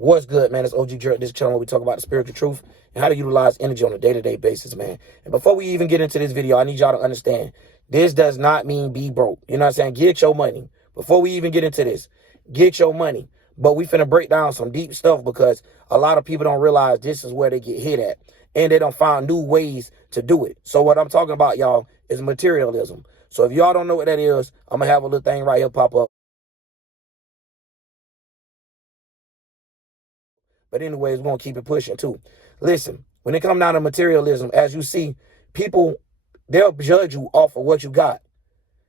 What's good, man? It's OG Drake. This channel where we talk about the spiritual truth and how to utilize energy on a day-to-day basis, man. And before we even get into this video, I need y'all to understand, this does not mean be broke. You know what I'm saying? Get your money. Before we even get into this, get your money. But we finna break down some deep stuff because a lot of people don't realize this is where they get hit at. And they don't find new ways to do it. So what I'm talking about, y'all, is materialism. So if y'all don't know what that is, I'm going to have a little thing right here pop up. But anyways, we're going to keep it pushing too. Listen, when it comes down to materialism, as you see, people, they'll judge you off of what you got.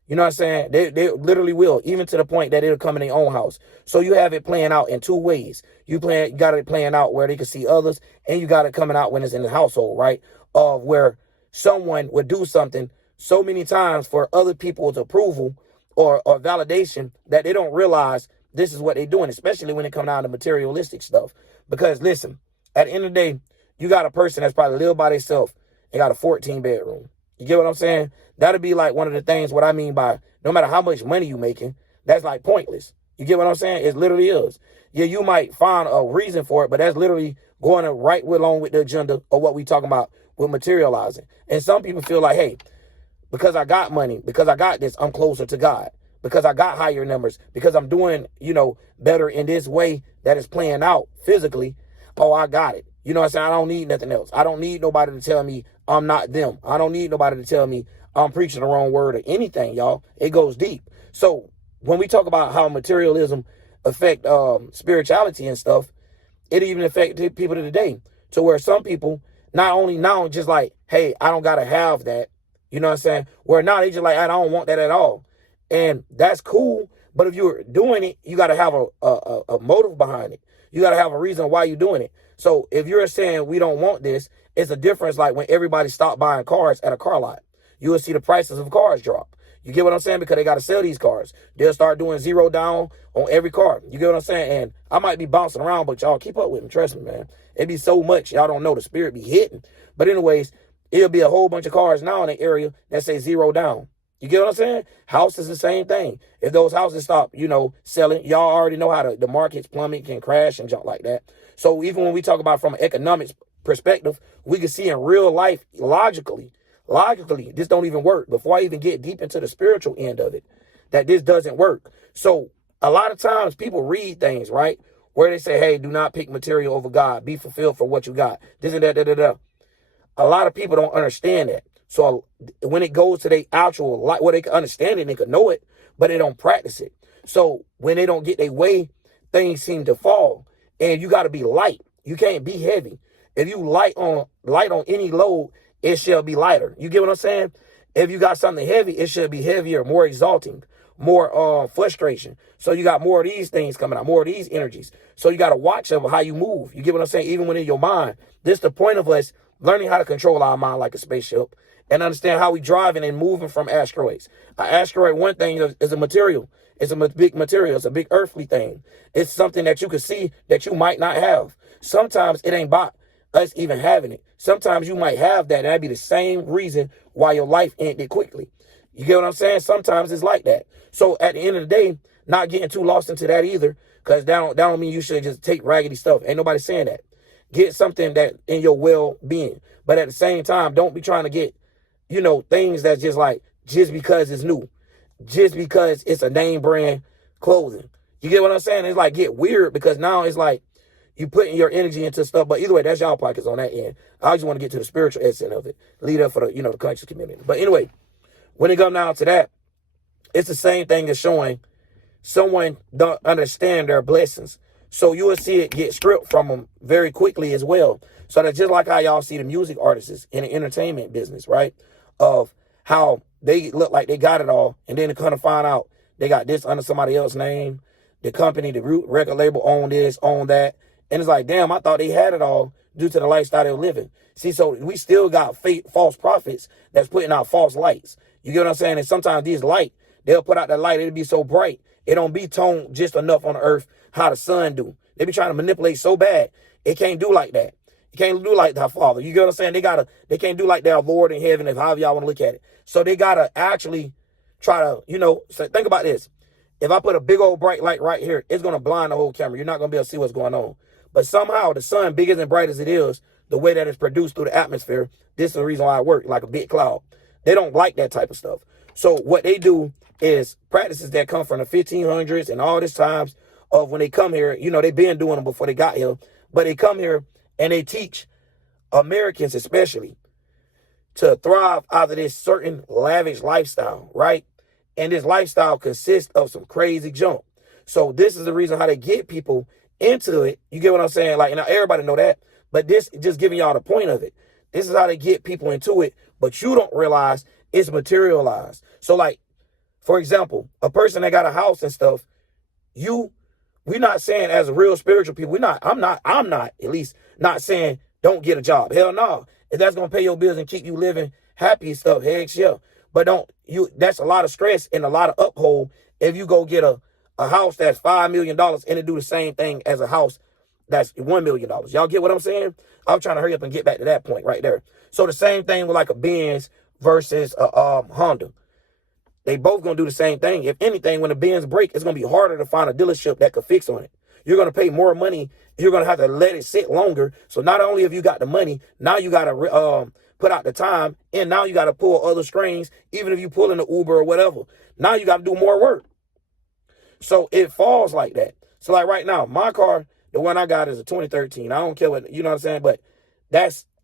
You know what I'm saying? They literally will, even to the point that it'll come in their own house. So you have it playing out in two ways. You got it playing out where they can see others, and you got it coming out when it's in the household, right? Of where someone would do something so many times for other people's approval or validation that they don't realize this is what they're doing, especially when it comes down to materialistic stuff. Because listen, at the end of the day, you got a person that's probably live by themselves and got a 14-bedroom. You get what I'm saying? That'll be like one of the things, what I mean by no matter how much money you making, that's like pointless. You get what I'm saying? It literally is. Yeah, you might find a reason for it, but that's literally going right along with the agenda of what we talking about with materializing. And some people feel like, hey, because I got money, because I got this, I'm closer to God. Because I got higher numbers, because I'm doing, better in this way that is playing out physically. Oh, I got it. You know what I'm saying? I don't need nothing else. I don't need nobody to tell me I'm not them. I don't need nobody to tell me I'm preaching the wrong word or anything, y'all. It goes deep. So when we talk about how materialism affect spirituality and stuff, it even affect people today, to where some people not only now just like, hey, I don't got to have that. You know what I'm saying? Where now they just like, I don't want that at all. And that's cool. But if you're doing it, you got to have a motive behind it. You got to have a reason why you're doing it. So if you're saying we don't want this, it's a difference like when everybody stopped buying cars at a car lot. You will see the prices of cars drop. You get what I'm saying? Because they got to sell these cars. They'll start doing zero down on every car. You get what I'm saying? And I might be bouncing around, but y'all keep up with me. Trust me, man. It be so much. Y'all don't know. The spirit be hitting. But anyways, it'll be a whole bunch of cars now in the area that say zero down. You get what I'm saying? Houses, the same thing. If those houses stop, selling, y'all already know how the markets plummet, can crash and jump like that. So even when we talk about from an economics perspective, we can see in real life, logically, this don't even work. Before I even get deep into the spiritual end of it, that this doesn't work. So a lot of times people read things, right, where they say, hey, do not pick material over God. Be fulfilled for what you got. This and that, da. A lot of people don't understand that. So when it goes to their actual life, well, they can understand it, they can know it, but they don't practice it. So when they don't get their way, things seem to fall. And you got to be light. You can't be heavy. If you light on any load, it shall be lighter. You get what I'm saying? If you got something heavy, it should be heavier, more exalting, more frustration. So you got more of these things coming out, more of these energies. So you got to watch of how you move. You get what I'm saying? Even when in your mind, this is the point of us learning how to control our mind like a spaceship and understand how we driving and moving from asteroids. An asteroid, one thing is a material. It's a big material. It's a big earthly thing. It's something that you can see that you might not have. Sometimes it ain't about us even having it. Sometimes you might have that, and that'd be the same reason why your life ended quickly. You get what I'm saying? Sometimes it's like that. So at the end of the day, not getting too lost into that either, because that don't mean you should just take raggedy stuff. Ain't nobody saying that. Get something that in your well-being. But at the same time, don't be trying to get, things that's just because it's new, just because it's a name brand clothing. You get what I'm saying? It's like get weird because now it's like you putting your energy into stuff. But either way, that's y'all pockets on that end. I just want to get to the spiritual essence of it. Lead up for the, the conscious community. But anyway, when it comes down to that, it's the same thing as showing someone don't understand their blessings. So you will see it get stripped from them very quickly as well. So that's just like how y'all see the music artists in the entertainment business, right? Of how they look like they got it all. And then to kind of find out they got this under somebody else's name. The company, the record label own this, own that. And it's like, damn, I thought they had it all due to the lifestyle they're living. See, so we still got false prophets that's putting out false lights. You get what I'm saying? And sometimes these light, they'll put out that light. It'll be so bright. It don't be toned just enough on the earth how the sun do. They be trying to manipulate so bad. It can't do like that. It can't do like their Father. You get what I'm saying? They can't do like their Lord in heaven, if however y'all want to look at it. So they got to actually try to, so think about this. If I put a big old bright light right here, it's going to blind the whole camera. You're not going to be able to see what's going on. But somehow the sun, big and bright as it is, the way that it's produced through the atmosphere, this is the reason why it works like a big cloud. They don't like that type of stuff. So what they do is practices that come from the 1500s and all this times of when they come here, you know, they've been doing them before they got here, but they come here and they teach Americans especially to thrive out of this certain lavish lifestyle, right? And this lifestyle consists of some crazy junk. So this is the reason how they get people into it. You get what I'm saying? Like, and everybody know that, but this is just giving y'all the point of it. This is how they get people into it, but you don't realize it's materialized. So like, for example, a person that got a house and stuff, we're not saying as a real spiritual people, I'm not at least not saying don't get a job. Hell no. If that's going to pay your bills and keep you living happy and stuff, heck yeah. But that's a lot of stress and a lot of uphold if you go get a house that's $5 million and it do the same thing as a house that's $1 million. Y'all get what I'm saying? I'm trying to hurry up and get back to that point right there. So the same thing with like a Benz versus a Honda. They both going to do the same thing. If anything, when the Benz break, it's going to be harder to find a dealership that could fix on it. You're going to pay more money. You're going to have to let it sit longer. So not only have you got the money, now you got to put out the time, and now you got to pull other strings, even if you pull in the Uber or whatever. Now you got to do more work. So it falls like that. So like right now, my car, the one I got is a 2013. I don't care what, you know what I'm saying? But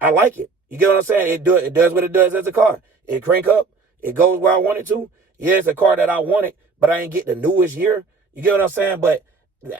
I like it. You get what I'm saying? It does what it does as a car. It crank up. It goes where I want it to. Yeah, it's a car that I wanted, but I ain't get the newest year. You get what I'm saying? But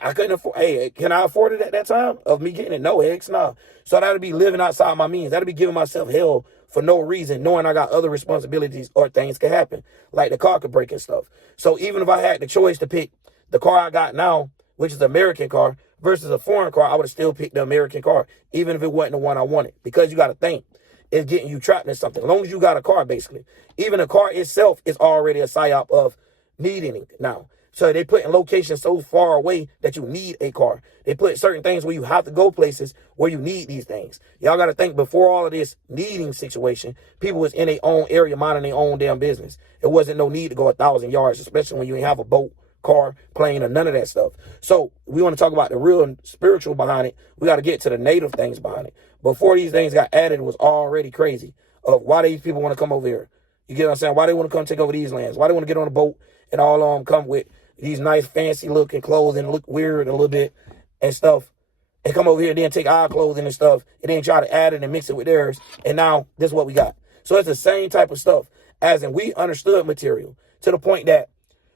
I couldn't afford. Hey, can I afford it at that time of me getting it? No, heck no. So that'd be living outside my means. That'd be giving myself hell for no reason, knowing I got other responsibilities or things could happen, like the car could break and stuff. So even if I had the choice to pick the car I got now, which is an American car, versus a foreign car, I would have still picked the American car, even if it wasn't the one I wanted. Because you got to think, it's getting you trapped in something. As long as you got a car, basically. Even the car itself is already a psyop of needing it now. So they put in locations so far away that you need a car. They put certain things where you have to go places where you need these things. Y'all got to think, before all of this needing situation, people was in their own area minding their own damn business. It wasn't no need to go 1,000 yards, especially when you ain't have a boat, car, plane, or none of that stuff. So we want to talk about the real and spiritual behind it. We got to get to the native things behind it. Before these things got added, it was already crazy of why these people want to come over here. You get what I'm saying? Why they want to come take over these lands? Why they want to get on a boat and all of them come with these nice fancy looking clothes and look weird a little bit and stuff, and come over here and then take our clothing and stuff and then try to add it and mix it with theirs. And now this is what we got. So it's the same type of stuff, as in we understood material to the point that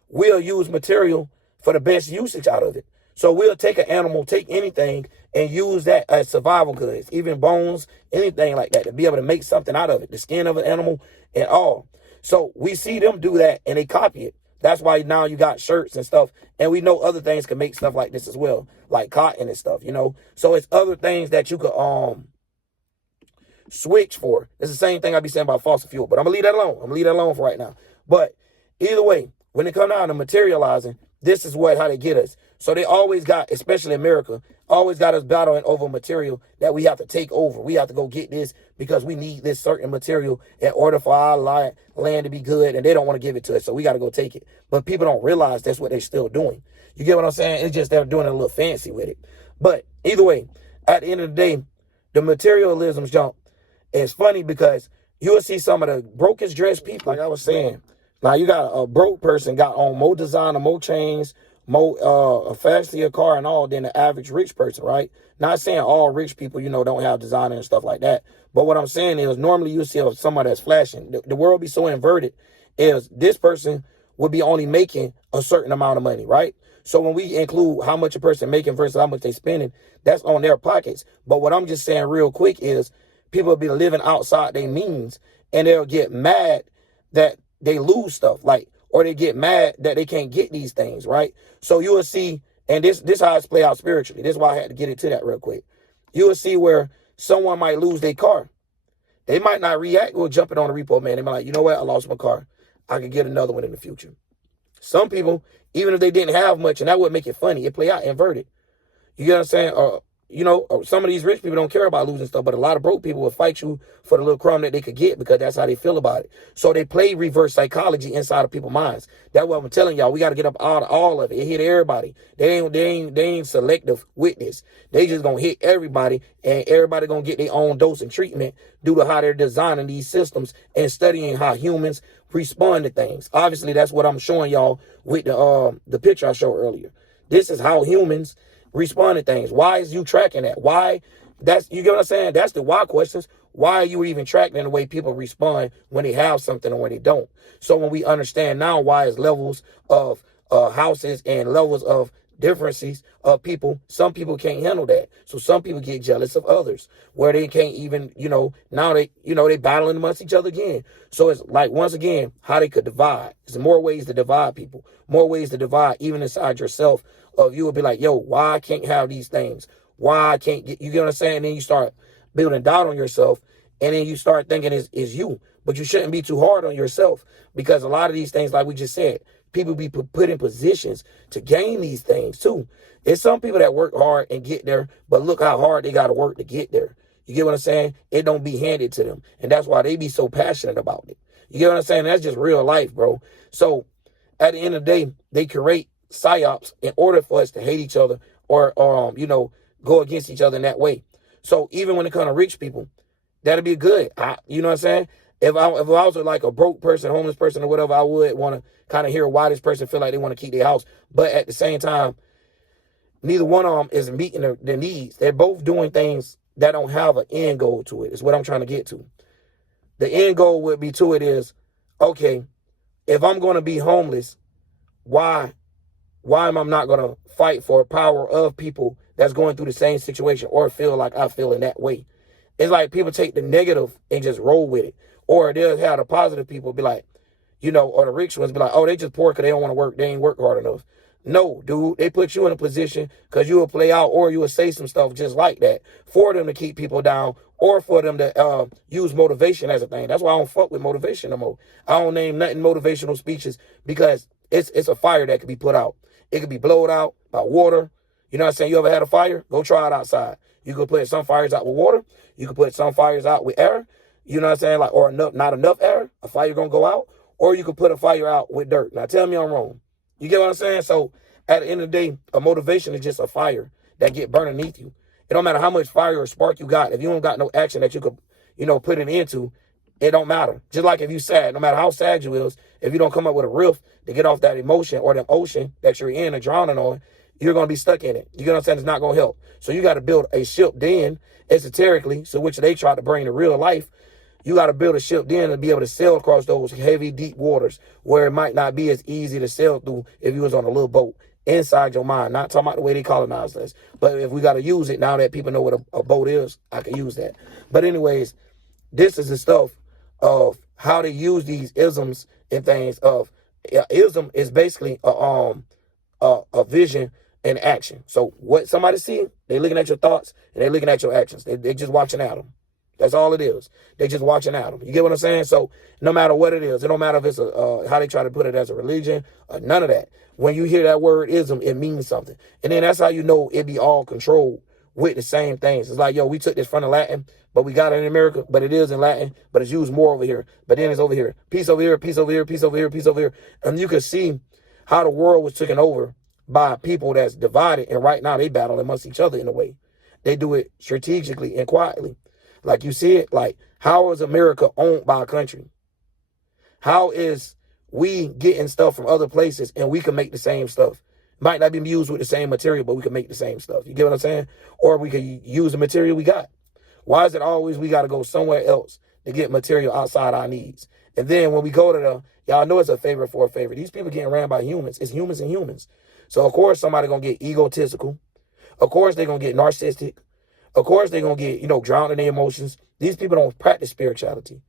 we'll use material for the best usage out of it. So we'll take an animal, take anything, and use that as survival goods, even bones, anything like that, to be able to make something out of it, the skin of an animal and all. So we see them do that and they copy it. That's why now you got shirts and stuff. And we know other things can make stuff like this as well, like cotton and stuff, you know. So it's other things that you could switch for. It's the same thing I be saying about fossil fuel, but I'm going to leave that alone. I'm going to leave that alone for right now. But either way, when it comes down to materializing, this is how they get us. So they always got, especially America, always got us battling over material that we have to take over. We have to go get this because we need this certain material in order for our land to be good, and they don't want to give it to us, so we got to go take it. But people don't realize that's what they're still doing. You get what I'm saying? It's just they're doing it a little fancy with it. But either way, at the end of the day, the materialism jump is funny because you'll see some of the brokest dressed people, like I was saying. Now you got a broke person got on more designer, more chains, more a fancier car and all than the average rich person, right? Not saying all rich people, don't have designer and stuff like that. But what I'm saying is normally you see somebody that's flashing. The world be so inverted is this person would be only making a certain amount of money, right? So when we include how much a person making versus how much they spending, that's on their pockets. But what I'm just saying real quick is people will be living outside their means and they'll get mad that they lose stuff, or they get mad that they can't get these things, right? So you will see, and this how it's play out spiritually. This is why I had to get into that real quick. You will see where someone might lose their car. They might not react with jumping on a repo man. They might like, you know what? I lost my car. I could get another one in the future. Some people, even if they didn't have much, and that would make it funny, it play out inverted. You get what I'm saying? you know, some of these rich people don't care about losing stuff, but a lot of broke people will fight you for the little crumb that they could get because that's how they feel about it. So they play reverse psychology inside of people's minds. That's what I'm telling y'all. We got to get up out of all of it. It hit everybody. They ain't selective with this. They just gonna hit everybody, and everybody gonna get their own dose and treatment due to how they're designing these systems and studying how humans respond to things. Obviously, that's what I'm showing y'all with the picture I showed earlier. This is how humans respond to things. Why is you tracking that? Why? You get what I'm saying? That's the why questions. Why are you even tracking the way people respond when they have something or when they don't? So when we understand now why is levels of houses and levels of differences of people, some people can't handle that. So some people get jealous of others where they can't even, now they battling amongst each other again. So it's like, once again, how they could divide. There's more ways to divide people, more ways to divide even inside yourself. Of you would be like, yo, why I can't have these things? Why I can't get, you get what I'm saying? And then you start building doubt on yourself, and then you start thinking it's you. But you shouldn't be too hard on yourself, because a lot of these things, like we just said, people be put in positions to gain these things too. There's some people that work hard and get there, but look how hard they got to work to get there. You get what I'm saying? It don't be handed to them. And that's why they be so passionate about it. You get what I'm saying? That's just real life, bro. So at the end of the day, they create psyops in order for us to hate each other or go against each other in that way. So even when it comes to rich people, that'd be good. You know what I'm saying? If I was like a broke person, homeless person or whatever, I would want to kind of hear why this person feel like they want to keep their house. But at the same time, neither one of them is meeting their needs. They're both doing things that don't have an end goal to it, is what I'm trying to get to. The end goal would be to it is, okay, if I'm going to be homeless, why am I not going to fight for power of people that's going through the same situation or feel like I feel in that way? It's like people take the negative and just roll with it. Or they'll have the positive people be like, or the rich ones be like, oh, they just poor because they don't want to work. They ain't work hard enough. No, dude, they put you in a position because you will play out or you will say some stuff just like that for them to keep people down or for them to use motivation as a thing. That's why I don't fuck with motivation no more. I don't name nothing motivational speeches because it's a fire that could be put out. It could be blown out by water. You know what I'm saying? You ever had a fire? Go try it outside. You could put some fires out with water. You could put some fires out with air. You know what I'm saying? Like, or not enough air. A fire gonna go out. Or you could put a fire out with dirt. Now tell me I'm wrong. You get what I'm saying? So at the end of the day, a motivation is just a fire that get burned underneath you. It don't matter how much fire or spark you got. If you don't got no action that you could, put it into, it don't matter. Just like if you sad, no matter how sad you is, if you don't come up with a riff to get off that emotion or that ocean that you're in and drowning on, you're going to be stuck in it. You get what I'm saying? It's not going to help. So you got to build a ship then, esoterically, so which they try to bring to real life. You got to build a ship then to be able to sail across those heavy, deep waters where it might not be as easy to sail through if you was on a little boat inside your mind. Not talking about the way they colonized us. But if we got to use it now that people know what a boat is, I can use that. But anyways, this is the stuff of how to use these isms and things of ism is basically a vision and action. So what somebody see, they looking at your thoughts and they looking at your actions. They just watching at them. That's all it is. They just watching at them. You get what I'm saying? So no matter what it is, it don't matter if it's how they try to put it as a religion, none of that. When you hear that word ism, it means something. And then that's how you know it be all controlled with the same things. It's like, yo, we took this from the Latin, but we got it in America, but it is in Latin, but it's used more over here. But then it's over here. Peace over here, peace over here, peace over here, peace over here. And you can see how the world was taken over by people that's divided. And right now they battle amongst each other in a way. They do it strategically and quietly. Like you see it, like how is America owned by a country? How is we getting stuff from other places and we can make the same stuff? Might not be used with the same material, but we can make the same stuff. You get what I'm saying? Or we can use the material we got. Why is it always we got to go somewhere else to get material outside our needs? And then when we go to y'all know it's a favorite for a favorite. These people getting ran by humans. It's humans and humans. So of course somebody going to get egotistical. Of course they're going to get narcissistic. Of course they're going to get, drowned in their emotions. These people don't practice spirituality.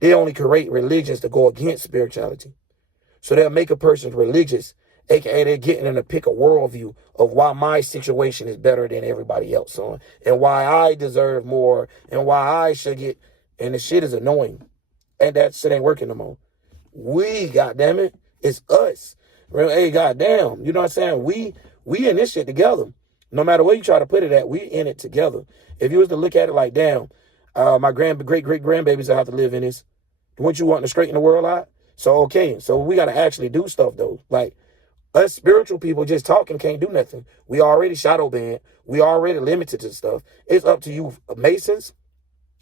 They only create religions to go against spirituality. So they'll make a person religious, aka they're getting in a pick a worldview of why my situation is better than everybody else on, and why I deserve more, and why I should get, and the shit is annoying. And that shit ain't working no more. We, goddamn it, it's us. Hey, goddamn, you know what I'm saying? We in this shit together. No matter where you try to put it at, we in it together. If you was to look at it like, damn, my great great grandbabies will have to live in this. Wouldn't you want to straighten the world out? So, okay. So we got to actually do stuff, though. Like, us spiritual people just talking can't do nothing. We already shadow banned. We already limited to stuff. It's up to you Masons.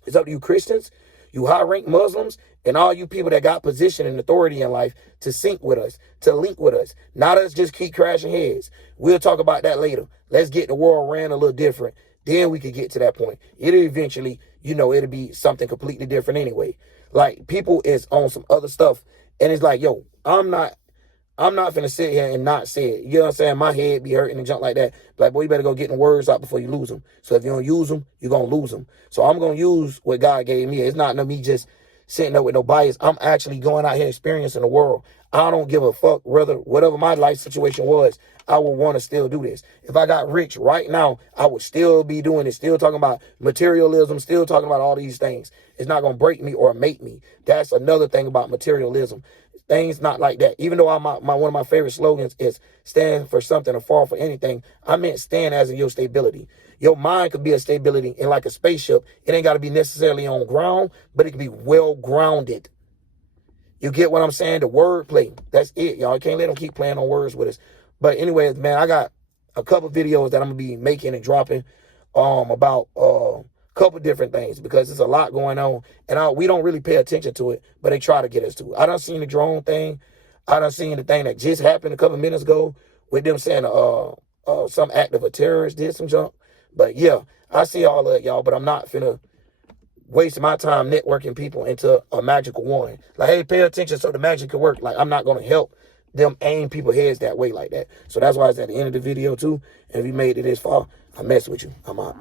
It's up to you Christians, you high-ranked Muslims, and all you people that got position and authority in life to sync with us, to link with us. Not us just keep crashing heads. We'll talk about that later. Let's get the world ran a little different. Then we could get to that point. It'll eventually, it'll be something completely different anyway. Like, people is on some other stuff, and it's like, yo, I'm not finna sit here and not say it. You know what I'm saying? My head be hurting and junk like that. Like, boy, you better go get the words out before you lose them. So if you don't use them, you're going to lose them. So I'm going to use what God gave me. It's not me just sitting there with no bias. I'm actually going out here experiencing the world. I don't give a fuck whatever my life situation was, I would want to still do this. If I got rich right now, I would still be doing it, still talking about materialism, still talking about all these things. It's not going to break me or make me. That's another thing about materialism. Things not like that. Even though one of my favorite slogans is stand for something or fall for anything, I meant stand as in your stability. Your mind could be a stability in like a spaceship. It ain't got to be necessarily on ground, but it can be well grounded. You get what I'm saying? The wordplay. That's it, y'all. You can't let them keep playing on words with us. But anyways, man, I got a couple videos that I'm going to be making and dropping about a couple different things because there's a lot going on. And we don't really pay attention to it, but they try to get us to it. I done seen the drone thing. I done seen the thing that just happened a couple minutes ago with them saying some act of a terrorist did some junk. But yeah, I see all of it, y'all, but I'm not finna waste my time networking people into a magical one. Like, hey, pay attention so the magic can work. Like, I'm not going to help them aim people's heads that way like that. So that's why it's at the end of the video, too. And if you made it this far, I mess with you. I'm out.